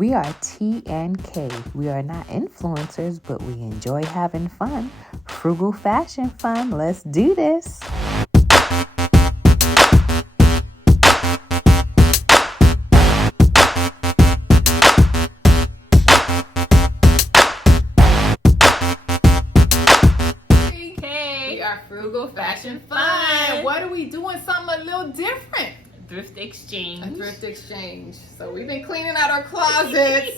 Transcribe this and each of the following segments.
We are T and K. We are not influencers, but we enjoy having fun. Frugal fashion fun. Let's do this. We are Frugal Fashion Fun. What are we doing? Something a little different. Thrift exchange. A thrift exchange. So we've been cleaning out our closets.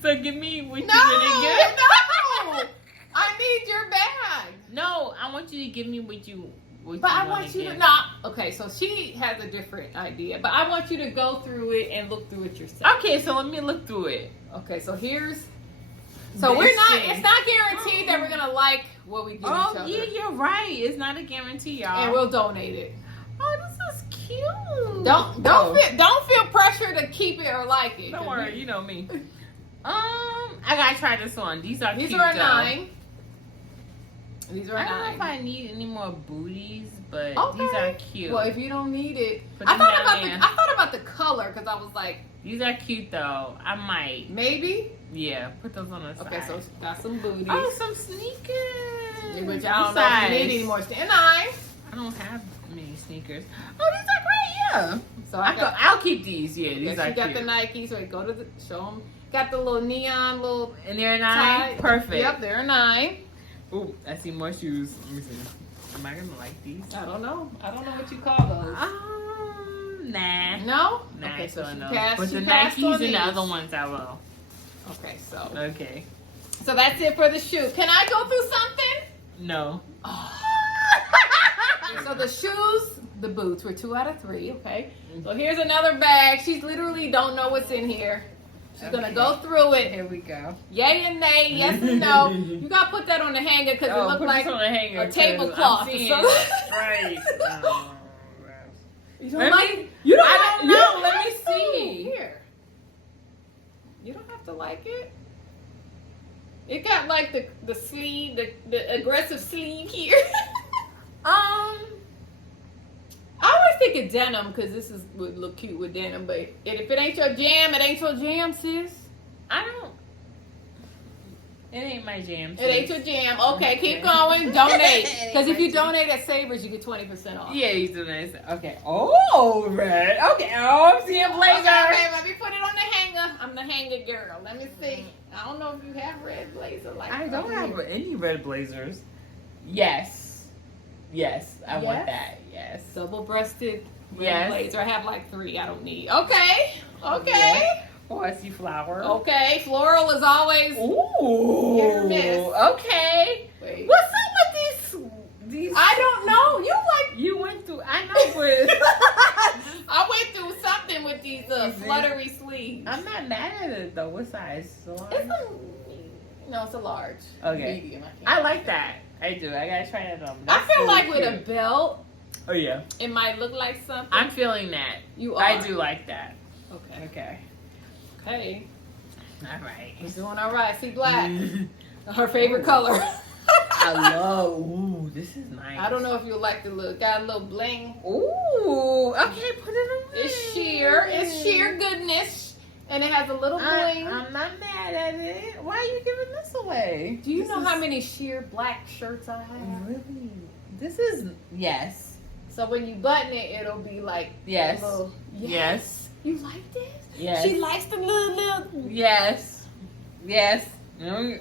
So give me what No, you're gonna get. no. I need your bag. No, I want you to give me what you. But I want you to not. Okay, so she has a different idea, but I want you to go through it and look through it yourself. Okay, so let me look through it. Okay, so here's. So we're not. It's not guaranteed that we're gonna like what we give each other. Oh yeah, you're right. It's not a guarantee, y'all. And we'll donate it. Oh, this is cute. Don't feel pressure to keep it or like it. Don't worry, you know me. I gotta try this on. These are These cute. are a though. 9. These are a I don't 9. know if I need any more booties, but Okay. these are cute. Well, if you don't need it, Put I them thought down about there. I thought about the color because I was like, These are cute though. I might. maybe. Yeah, put those on the side. Okay, so got some booties. Oh, some sneakers. Which I don't know if you need any more. And 9. I don't have many sneakers. Oh, these are great. Yeah. So I'll keep these. Yeah, these you are got cute. the Nikes. Wait, go to the show them. Got the little neon little And they're 9. tie. Perfect. Yep, they're a 9. Ooh, I see more shoes. Let me see. Am I gonna like these? I don't know what you call those. Nah. No. Nah, Okay, so so she no. passed. But she the passed Nikes on and the these. other ones I will. Okay, so Okay. that's it for the shoe. Can I go through something? No. So the shoes, the boots were 2 out of 3. Okay. So here's another bag. She's literally don't know what's in here. She's gonna go through it. Here we go. Yay and nay, yes and no. You gotta put that on the hanger because it looks put like this on the hanger, a tablecloth. I'm seeing- So- right. You don't Let like? me- You don't. I like- don't you know. don't Let have me to. see. Here. You don't have to like it. It got like the sleeve, the aggressive sleeve here. I always think of denim because this would look cute with denim, but if it ain't your jam, it ain't your jam, sis. I don't. It ain't my jam. It ain't your jam. Okay, keep Okay. going. Donate. It ain't Because if my you jam. donate at Savers, you get 20% off. Yeah, he's doing nice. Okay. Oh, red. Okay. Oh, I'm seeing blazer. Okay, let me put it on the hanger. I'm the hanger girl. Let me see. I don't know if you have red blazer like I don't over have here. any red blazers. Yes. Yes, I want Yes? that. Yes. Double-breasted red Yes. blazer. I have like 3. I don't need. Okay. Yes. Oh, I see flower. Okay. Floral is always. Ooh. Hit or miss. Okay. Wait. What's up with these? I don't know. You like. You went through. I know, but I went through something with these Is it? fluttery sleeves. I'm not mad at it though. What size? Large? It's a large. Okay. Medium. I like that. I do. I gotta try that on. I That's feel really like with a cute. belt, Oh yeah. it might look like something. I'm feeling that. You are. I do like that. Okay. Okay. Okay. All right. We're doing all right. See, black. Her favorite color. I love. Ooh, this is nice. I don't know if you like the look. Got a little bling. Ooh. Okay, put it on. It's sheer. It's sheer goodness. And it has a little bling. I'm not mad at it. Why are you giving this away? Do you This know is- how many sheer black shirts I have? Really? This is yes. So when you button it, it'll be like Yes. a little, Yes. You like this? Yes. She likes the little. Yes. Yes.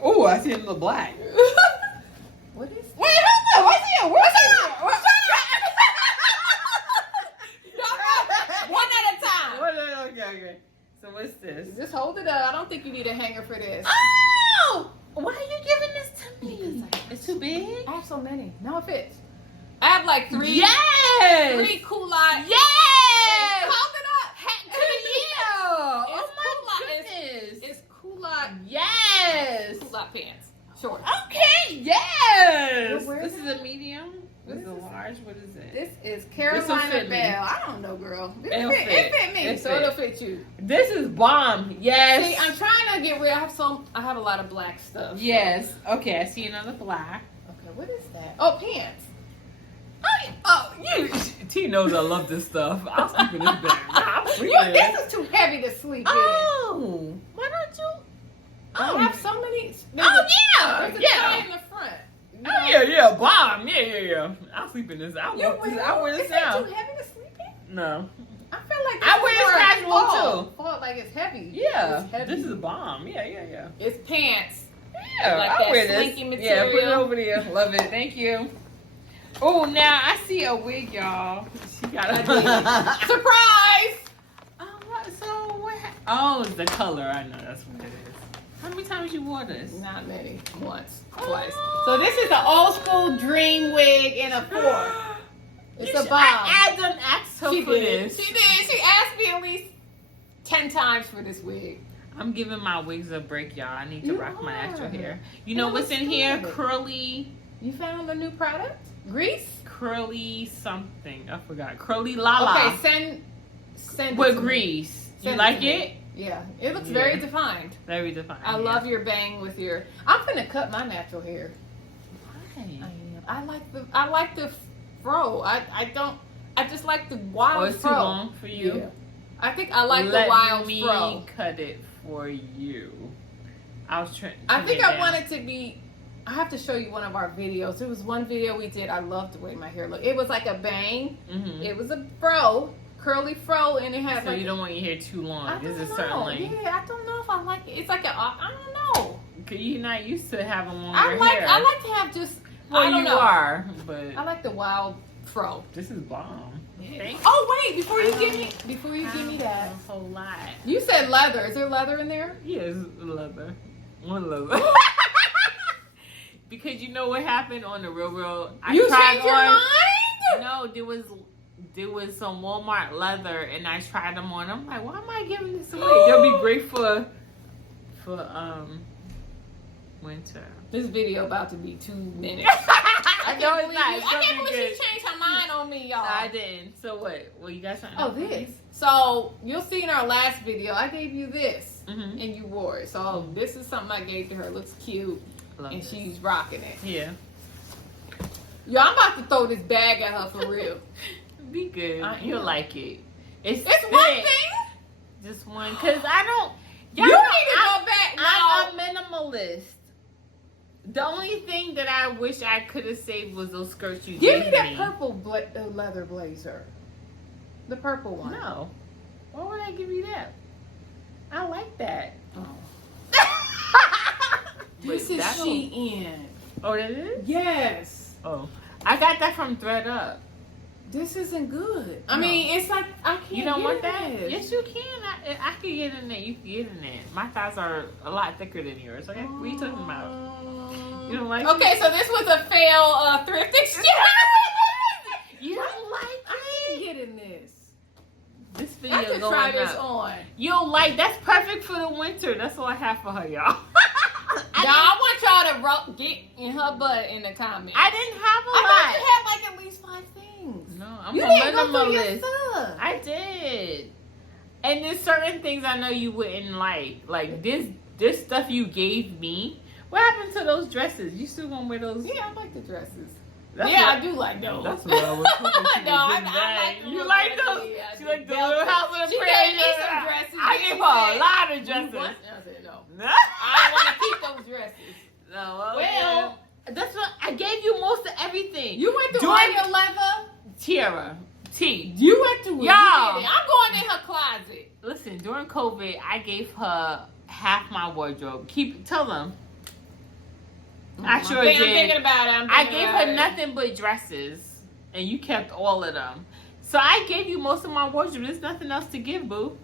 Oh, I see it in the black. What is? Wait, hold on. What's here? What's here? One at a time. Okay. So what's this? Just hold it up. I don't think you need a hanger for this. Oh! Why are you giving this to me? Because It's too big? I have so many. No, it fits. I have like 3. Yes! 3 culottes. Yes! Hold it up. To you! Oh It's my culotte. goodness! It's culotte. Yes! Culotte pants. Short. Okay, yes! Where This is is a medium? What This is is a this? large? What is it? This is This'll Carolina fit me. Bell. I don't know, girl. It'll It fit. fit me, It so fit. it'll fit you. This is bomb. Yes. See, I'm trying to get rid. I have a lot of black stuff. so- Yes. Okay, I see another black. Okay, what is that? Oh, pants. Oh, you. T knows I love this stuff. I'll sleep in this bed. I'm sleeping You, in this is too heavy to sleep in. Oh. I have so many. Oh yeah, There's a tie yeah. in the front. Oh yeah, bomb. Yeah. I'll sleep in this. I wear this Is now. it too heavy to sleep in? No. I feel like I wear it casual too. Fall, like it's heavy. Yeah. It's heavy. This is a bomb. Yeah. It's pants. Yeah, Like I'll that wear this. slinky Yeah, material. put it over there. Love it. Thank you. Oh, now I see a wig, y'all. She got a Surprise! Oh, so what? Oh, it's the color. I know that's what it is. How many times you wore this? Not many. Once, twice. So this is an old school dream wig in a 4. It's a bob. I done asked her She for did. this. She did. She asked me at least 10 times for this wig. I'm giving my wigs a break, y'all. I need to rock my natural are. hair. You know what's in here? Curly. You found a new product? Grease? Curly something. I forgot. Curly Lala. Okay, send with it to me. grease. Send You like to me. it? Yeah, it looks Yeah. very defined. Very defined. I love your bang with your. I'm gonna cut my natural hair. Why? I like the fro. I just like the wild Oh, it's too fro. long for you? Yeah. I think I like Let the wild me fro. cut it for you. I was trying. I think I want it to be. I have to show you one of our videos. There was one video we did. I loved the way my hair looked. It was like a bang. Mm-hmm. It was a fro, curly fro, and it had So like. you don't want your hair too long. I This don't is know. certainly. Yeah, I don't know if I like it. It's like I don't know. Cause you're not used to having longer I like hair. to have just. Well, I don't you know. are, but I like the wild fro. this is bomb. Thank Oh wait, before you I give don't me that. A whole lot. You said leather. Is there leather in there? Yes, leather. One leather. Because you know what happened on the real. I You tried changed your on. mind? No, there was some Walmart leather, and I tried them on. I'm like, why am I giving this away? They'll be great for winter. This video about to be 2 minutes. I know it's not. I can't believe she changed her mind on me, y'all. No, I didn't. So what? Well, you got something? Oh, this. So you'll see in our last video, I gave you this, Mm-hmm. and you wore it. So this is something I gave to her. It looks cute, Love and this. she's rocking it. Yeah. Yo, I'm about to throw this bag at her for real. Be good. I You'll am. like it. It's It's thick. one thing. Just one. Cause I don't. You need to go back. I'm a minimalist. The only thing that I wish I could have saved was those skirts you Give gave me that purple leather blazer. The purple one. No. Why would I give you that? I like that. This Wait, is that'll- Shein. Oh, that is? Yes. Oh. I got that from Thread Up. This isn't good. I No. mean, it's like I can't. You don't get want that? this. Yes, you can. I could get in there. You can get in there. My thighs are a lot thicker than yours. Okay, what are you talking about? You don't like Okay, so this was a fail thrift exchange. You don't like I can't get in this. this I video could going try this up. on. You don't like. That's perfect for the winter. That's all I have for her, y'all. I want y'all to get in her butt in the comments. I didn't have a I lot. thought you had like at least 5 things. No, I'm You a didn't go through your minimalist. stuff. I did. And there's certain things I know you wouldn't like. Like this stuff you gave me. What happened to those dresses? You still gonna wear those? Yeah, I like the dresses. That's yeah, what- I do like those. That's what I was hoping she No, was I in like that. them You little like dresses. those? Yeah, She the like the Delta. little house of the She prayer. gave me some dresses. I She gave her a said, lot of "You dresses. want-" I said no. No. I want to keep those dresses. No, Well, that's what I gave you most of everything. you went through During- all your leather. Tiara, T. You went through it. Y'all. You did it. I'm going in her closet. Listen, during COVID, I gave her half my wardrobe. Tell them. I sure I'm did. thinking about it. I gave her nothing but dresses, and you kept all of them. So I gave you most of my wardrobe. There's nothing else to give, boo.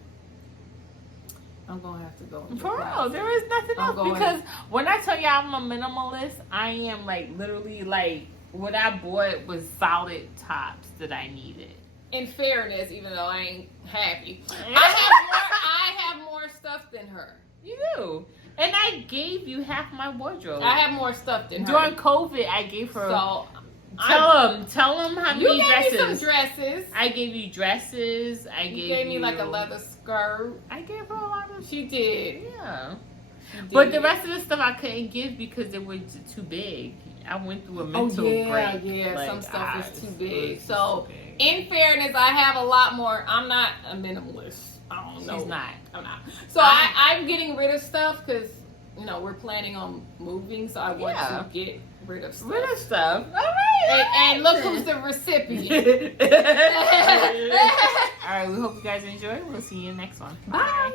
I'm gonna have to go. in the For real, closet. there is nothing I'm else. going- Because when I tell you I'm a minimalist, I am like literally like what I bought was solid tops that I needed. In fairness, even though I ain't happy, I have more stuff than her. You do. And I gave you half my wardrobe. I have more stuff than her. During COVID, I gave her. So Tell them how many you gave dresses. me some dresses. I gave you dresses. You gave me like a leather skirt. I gave her a lot of. She did. Yeah. She did. But the rest of the stuff I couldn't give because they were too big. I went through a mental break. Yeah, Like, some stuff is too big. it's So, too big. in fairness, I have a lot more. I'm not a minimalist. I don't know. She's not. I'm not. So I'm getting rid of stuff because you know, we're planning on moving, so I want to get rid of stuff. Rid of stuff. All right. And look who's the recipient. All right, we hope you guys enjoy. We'll see you next one. Bye.